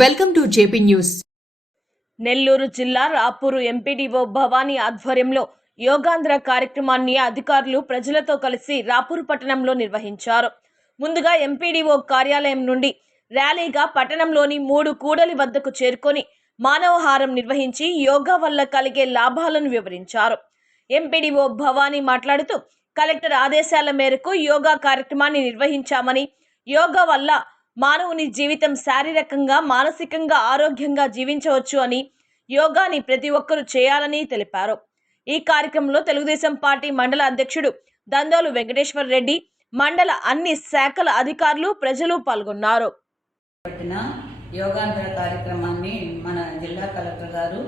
Welcome to JP news. Nellore జిల్లా Rapur MPDO Bhavani ఆధ్వర్యంలో యోగాంధ్ర కార్యక్రమాన్ని అధికారులు ప్రజలతో కలిసి రాపూరు పట్టణంలో నిర్వహించారు. ముందుగా ఎంపీడీఓ కార్యాలయం నుండి ర్యాలీగా పట్టణంలోని మూడు కూడలి వద్దకు చేరుకొని మానవహారం నిర్వహించి యోగా వల్ల కలిగే లాభాలను వివరించారు. ఎంపీడీఓ భవానీ మాట్లాడుతూ కలెక్టర్ ఆదేశాల మేరకు యోగా కార్యక్రమాన్ని నిర్వహించామని యోగా వల్ల మానవుని జీవితం శారీరకంగా మానసికంగా ఆరోగ్యంగా జీవించవచ్చు అని యోగాని ప్రతి ఒక్కరూ చేయాలని తెలిపారు. ఈ కార్యక్రమంలో తెలుగుదేశం పార్టీ మండల అధ్యక్షుడు దందోలు వెంకటేశ్వర రెడ్డి మండల అన్ని శాఖల అధికారులు ప్రజలు పాల్గొన్నారు. యోగాంధ్ర కార్యక్రమాన్ని మన జిల్లా కలెక్టర్ గారు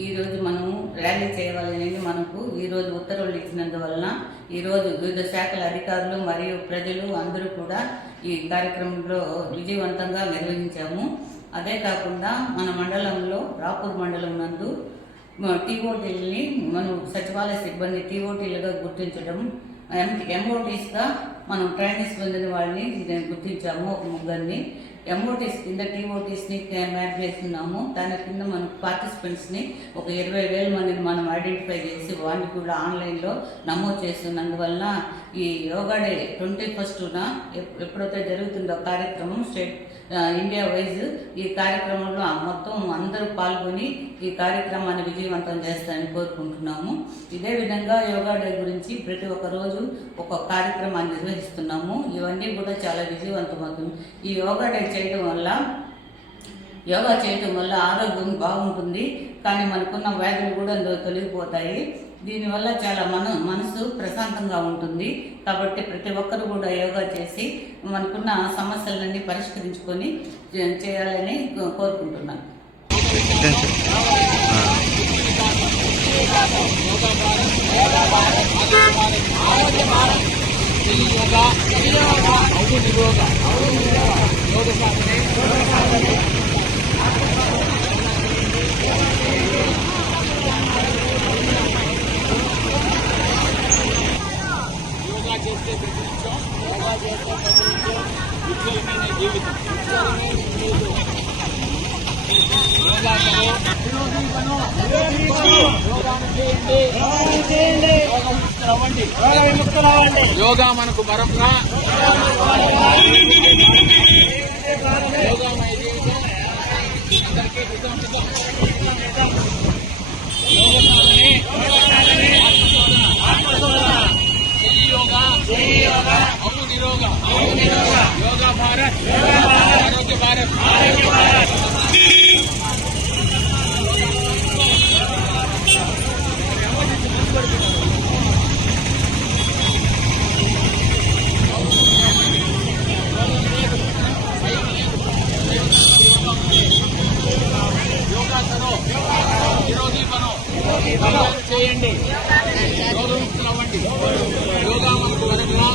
ఈరోజు మనము ర్యాలీ చేయవాలనేది మనకు ఈరోజు ఉత్తర్వులు ఇచ్చినందువలన ఈరోజు వివిధ శాఖల అధికారులు మరియు ప్రజలు అందరూ కూడా ఈ కార్యక్రమంలో విజయవంతంగా నిర్వహించాము. అదే కాకుండా మన మండలంలో రాపూర్ మండలం నందు టీఓటీలని మనం సచివాలయ సిబ్బంది టీఓటీలుగా గుర్తించడం ఎంఓటీస్గా మనం ట్రైనింగ్స్ పొందిన వాళ్ళని గుర్తించాము ఒక ముగ్గురిని. ఎంఓటీస్ కింద టీఓటీస్ని మ్యాప్ చేస్తున్నాము. దాని కింద మన పార్టిసిపెంట్స్ని ఒక ఇరవై వేల మందిని మనం ఐడెంటిఫై చేసి వాడిని కూడా ఆన్లైన్లో నమోదు చేస్తున్నందువలన ఈ యోగా డే ట్వంటీ ఫస్ట్న ఎప్పుడైతే జరుగుతుందో కార్యక్రమం స్టేట్ ఇండియా వైజ్ ఈ కార్యక్రమంలో మొత్తం అందరూ పాల్గొని ఈ కార్యక్రమాన్ని విజయవంతం చేస్తారని కోరుకుంటున్నాము. ఇదే విధంగా యోగా డే గురించి ప్రతి ఒక్క రోజు ఒక కార్యక్రమాన్ని నిర్వహిస్తున్నాము. ఇవన్నీ కూడా చాలా విజయవంతమవుతుంది. ఈ యోగా డే చేయడం వల్ల యోగా చేయటం వల్ల ఆరోగ్యం బాగుంటుంది కానీ మనకున్న వ్యాధులు కూడా తొలగిపోతాయి దీనివల్ల చాలా మన మనసు ప్రశాంతంగా ఉంటుంది కాబట్టి ప్రతి ఒక్కరు కూడా యోగా చేసి మనకున్న సమస్యలన్నీ పరిష్కరించుకొని చేయాలని కోరుకుంటున్నాను యోగా చేస్తే యోగా చేస్తే ప్రతినిత్యం జీవితం జీవితం యోగా యోగా యోగా మనకు మరొక యోగామయ జీవితం అందరికీ హితం హితం యోగ చేయండి. యోగముక్తులు అవ్వండి యోగా మనకు వరకులా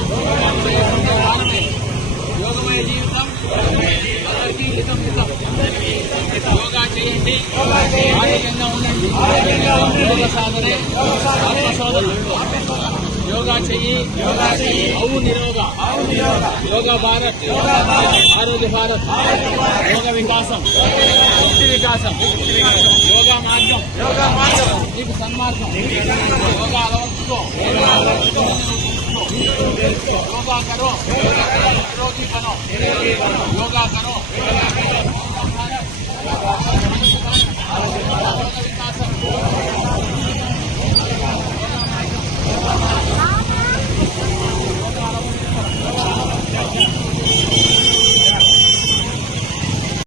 చేయకుండా వారమే యోగమయ జీవితం అందరికీ హితం హితం యోగా చేయండి ఆరోగ్యంగా ఉండండి యోగ సాధనే ఆత్మ యోగా చెయ్యి యోగా చెయ్యి అవు నిరోగా అవు నిరోగా యోగా భారత్ యోగా భారత్ ఆరోగ్య భారత్ యోగ వికాసం ముక్తి వికాసం యోగా మార్గం యోగా మార్గం నీకు సన్మార్గం యోగా అలవర్చుకో యోగా కరో నిరోగి బనో యోగా కరో